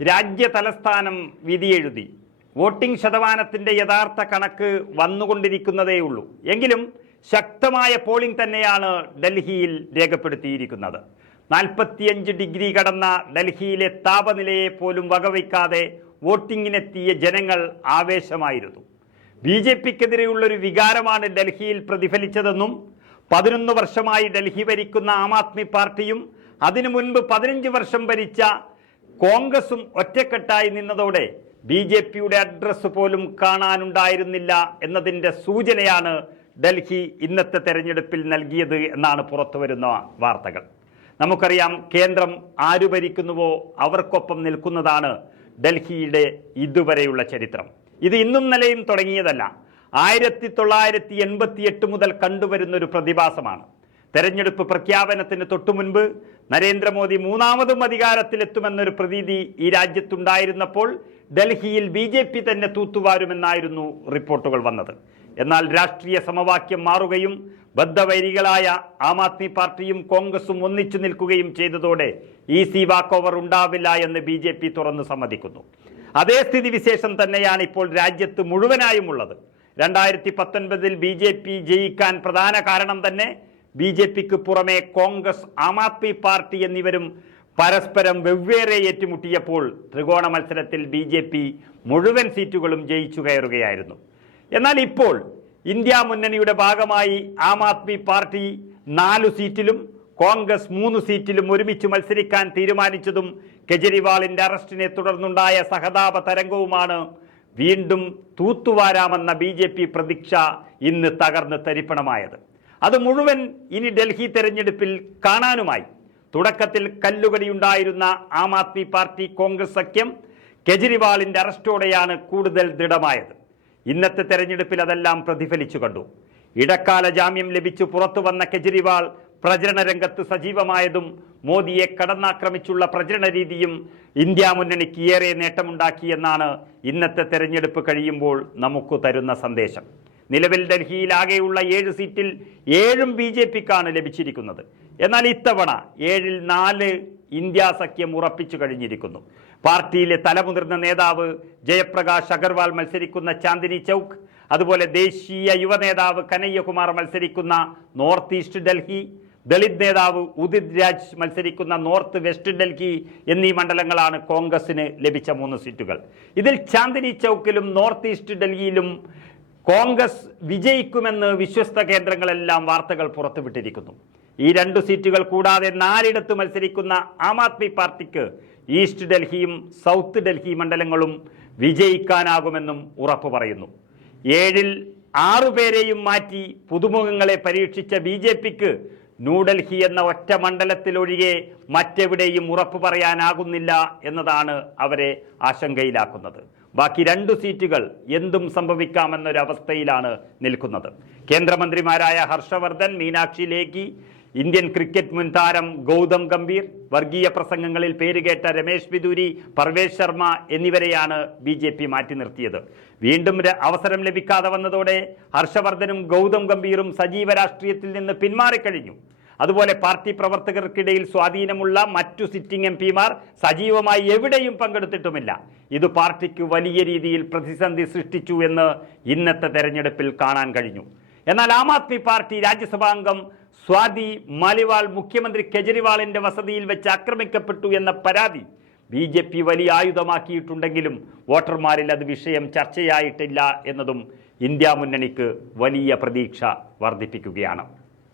രാജ്യ തലസ്ഥാനം വിധിയെഴുതി. വോട്ടിംഗ് ശതമാനത്തിന്റെ യഥാർത്ഥ കണക്ക് വന്നുകൊണ്ടിരിക്കുന്നതേയുള്ളൂ. എങ്കിലും ശക്തമായ പോളിംഗ് തന്നെയാണ് ഡൽഹിയിൽ രേഖപ്പെടുത്തിയിരിക്കുന്നത്. നാൽപ്പത്തിയഞ്ച് ഡിഗ്രി കടന്ന ഡൽഹിയിലെ താപനിലയെ പോലും വകവയ്ക്കാതെ വോട്ടിങ്ങിനെത്തിയ ജനങ്ങൾ ആവേശമായിരുന്നു. ബി ജെ പിക്കെതിരെയുള്ളൊരു വികാരമാണ് ഡൽഹിയിൽ പ്രതിഫലിച്ചതെന്നും പതിനൊന്ന് വർഷമായി ഡൽഹി ഭരിക്കുന്ന ആം ആദ്മി പാർട്ടിയും അതിനു മുൻപ് പതിനഞ്ച് വർഷം ഭരിച്ച കോൺഗ്രസും ഒറ്റക്കെട്ടായി നിന്നതോടെ ബി ജെ പിയുടെ അഡ്രസ് പോലും കാണാനുണ്ടായിരുന്നില്ല എന്നതിന്റെ സൂചനയാണ് ഡൽഹി ഇന്നത്തെ തെരഞ്ഞെടുപ്പിൽ നൽകിയത് എന്നാണ് പുറത്തുവരുന്ന വാർത്തകൾ. നമുക്കറിയാം കേന്ദ്രം ആരു ഭരിക്കുന്നുവോ അവർക്കൊപ്പം നിൽക്കുന്നതാണ് ഡൽഹിയുടെ ഇതുവരെയുള്ള ചരിത്രം. ഇത് ഇന്നും നിലയും തുടങ്ങിയതല്ല. ആയിരത്തി തൊള്ളായിരത്തി എൺപത്തി എട്ട് മുതൽ കണ്ടുവരുന്നൊരു പ്രതിഭാസമാണ്. തെരഞ്ഞെടുപ്പ് പ്രഖ്യാപനത്തിന് തൊട്ടു മുൻപ് നരേന്ദ്രമോദി മൂന്നാമതും അധികാരത്തിലെത്തുമെന്നൊരു പ്രതീതി ഈ രാജ്യത്തുണ്ടായിരുന്നപ്പോൾ ഡൽഹിയിൽ ബി ജെ പി തന്നെ തൂത്തുവാരുമെന്നായിരുന്നു റിപ്പോർട്ടുകൾ വന്നത്. എന്നാൽ രാഷ്ട്രീയ സമവാക്യം മാറുകയും ബദ്ധവൈരികളായ ആം ആദ്മി പാർട്ടിയും കോൺഗ്രസും ഒന്നിച്ചു നിൽക്കുകയും ചെയ്തതോടെ ഈസി വാക്ക് ഓവർ ഉണ്ടാവില്ല എന്ന് ബി ജെ പി തുറന്ന് സമ്മതിക്കുന്നു. അതേ സ്ഥിതിവിശേഷം തന്നെയാണ് ഇപ്പോൾ രാജ്യത്ത് മുഴുവനായും ഉള്ളത്. രണ്ടായിരത്തി പത്തൊൻപതിൽ ബി ജെ പി ജയിക്കാൻ പ്രധാന കാരണം തന്നെ ബി ജെ പിക്ക് പുറമെ കോൺഗ്രസ് ആം ആദ്മി പാർട്ടി എന്നിവരും പരസ്പരം വെവ്വേറെ ഏറ്റുമുട്ടിയപ്പോൾ ത്രികോണ മത്സരത്തിൽ ബി ജെ പി മുഴുവൻ സീറ്റുകളും ജയിച്ചു കയറുകയായിരുന്നു. എന്നാൽ ഇപ്പോൾ ഇന്ത്യ മുന്നണിയുടെ ഭാഗമായി ആം ആദ്മി പാർട്ടി നാലു സീറ്റിലും കോൺഗ്രസ് മൂന്ന് സീറ്റിലും ഒരുമിച്ച് മത്സരിക്കാൻ തീരുമാനിച്ചതും കെജ്രിവാളിന്റെ അറസ്റ്റിനെ തുടർന്നുണ്ടായ സഹതാപ തരംഗവുമാണ് വീണ്ടും തൂത്തുവാരാമെന്ന ബി പ്രതീക്ഷ ഇന്ന് തകർന്ന് തരിപ്പണമായത്. അത് മുഴുവൻ ഇനി ഡൽഹി തെരഞ്ഞെടുപ്പിൽ കാണാനുമായി. തുടക്കത്തിൽ കല്ലുകടിയുണ്ടായിരുന്ന ആം ആദ്മി പാർട്ടി കോൺഗ്രസ് സഖ്യം കെജ്രിവാളിന്റെ അറസ്റ്റോടെയാണ് കൂടുതൽ ദൃഢമായത്. ഇന്നത്തെ തെരഞ്ഞെടുപ്പിൽ അതെല്ലാം പ്രതിഫലിച്ചു കണ്ടു. ഇടക്കാല ജാമ്യം ലഭിച്ചു പുറത്തു വന്ന കെജ്രിവാൾ പ്രചരണ രംഗത്ത് സജീവമായതും മോദിയെ കടന്നാക്രമിച്ചുള്ള പ്രചരണ രീതിയും ഇന്ത്യ മുന്നണിക്ക് ഏറെ നേട്ടമുണ്ടാക്കിയെന്നാണ് ഇന്നത്തെ തെരഞ്ഞെടുപ്പ് കഴിയുമ്പോൾ നമുക്ക് തരുന്ന സന്ദേശം. നിലവിൽ ഡൽഹിയിലാകെയുള്ള ഏഴ് സീറ്റിൽ ഏഴും ബി ജെ പിക്കാണ് ലഭിച്ചിരിക്കുന്നത്. എന്നാൽ ഇത്തവണ ഏഴിൽ നാല് ഇന്ത്യ സഖ്യം ഉറപ്പിച്ചു കഴിഞ്ഞിരിക്കുന്നു. പാർട്ടിയിലെ തലമുതിർന്ന നേതാവ് ജയപ്രകാശ് അഗർവാൾ മത്സരിക്കുന്ന ചാന്ദിനി ചൗക്ക് അതുപോലെ ദേശീയ യുവനേതാവ് കനയ്യകുമാർ മത്സരിക്കുന്ന നോർത്ത് ഈസ്റ്റ് ഡൽഹി ദളിത് നേതാവ് ഉദിത് രാജ് മത്സരിക്കുന്ന നോർത്ത് വെസ്റ്റ് ഡൽഹി എന്നീ മണ്ഡലങ്ങളാണ് കോൺഗ്രസിന് ലഭിച്ച മൂന്ന് സീറ്റുകൾ. ഇതിൽ ചാന്ദിനി ചൗക്കിലും നോർത്ത് ഈസ്റ്റ് ഡൽഹിയിലും കോൺഗ്രസ് വിജയിക്കുമെന്ന് വിശ്വസ്ത കേന്ദ്രങ്ങളെല്ലാം വാർത്തകൾ പുറത്തുവിട്ടിരിക്കുന്നു. ഈ രണ്ടു സീറ്റുകൾ കൂടാതെ നാലിടത്ത് മത്സരിക്കുന്ന ആം ആദ്മി പാർട്ടിക്ക് ഈസ്റ്റ് ഡൽഹിയും സൗത്ത് ഡൽഹി മണ്ഡലങ്ങളും വിജയിക്കാനാകുമെന്നും ഉറപ്പു പറയുന്നു. ഏഴിൽ ആറുപേരെയും മാറ്റി പുതുമുഖങ്ങളെ പരീക്ഷിച്ച ബി ജെ പിക്ക് ന്യൂഡൽഹി എന്ന ഒറ്റ മണ്ഡലത്തിലൊഴികെ മറ്റെവിടെയും ഉറപ്പു പറയാനാകുന്നില്ല എന്നതാണ് അവരെ ആശങ്കയിലാക്കുന്നത്. ബാക്കി രണ്ട് സീറ്റുകൾ എന്തും സംഭവിക്കാമെന്നൊരവസ്ഥയിലാണ് നിൽക്കുന്നത്. കേന്ദ്രമന്ത്രിമാരായ ഹർഷവർദ്ധൻ മീനാക്ഷി ലേഖി ഇന്ത്യൻ ക്രിക്കറ്റ് മുൻ താരം ഗൗതം ഗംഭീർ വർഗീയ പ്രസംഗങ്ങളിൽ പേരുകേട്ട രമേശ് ബിദൂരി പർവേശ് ശർമ്മ എന്നിവരെയാണ് ബി ജെ പി മാറ്റി നിർത്തിയത്. വീണ്ടും അവസരം ലഭിക്കാതെ വന്നതോടെ ഹർഷവർദ്ധനും ഗൗതം ഗംഭീറും സജീവ രാഷ്ട്രീയത്തിൽ നിന്ന് പിന്മാറിക്കഴിഞ്ഞു. അതുപോലെ പാർട്ടി പ്രവർത്തകർക്കിടയിൽ സ്വാധീനമുള്ള മറ്റു സിറ്റിംഗ് എം പിമാർ സജീവമായി എവിടെയും പങ്കെടുത്തിട്ടുമില്ല. ഇത് പാർട്ടിക്ക് വലിയ രീതിയിൽ പ്രതിസന്ധി സൃഷ്ടിച്ചു എന്ന് ഇന്നത്തെ തെരഞ്ഞെടുപ്പിൽ കാണാൻ കഴിഞ്ഞു. എന്നാൽ ആം ആദ്മി പാർട്ടി രാജ്യസഭാംഗം സ്വാതി മാലിവാൾ മുഖ്യമന്ത്രി കെജ്രിവാളിന്റെ വസതിയിൽ വെച്ച് ആക്രമിക്കപ്പെട്ടു എന്ന പരാതി ബി ജെ പി വലിയ ആയുധമാക്കിയിട്ടുണ്ടെങ്കിലും വോട്ടർമാരിൽ അത് വിഷയം ചർച്ചയായിട്ടില്ല എന്നതും ഇന്ത്യ മുന്നണിക്ക് വലിയ പ്രതീക്ഷ വർദ്ധിപ്പിക്കുകയാണ്.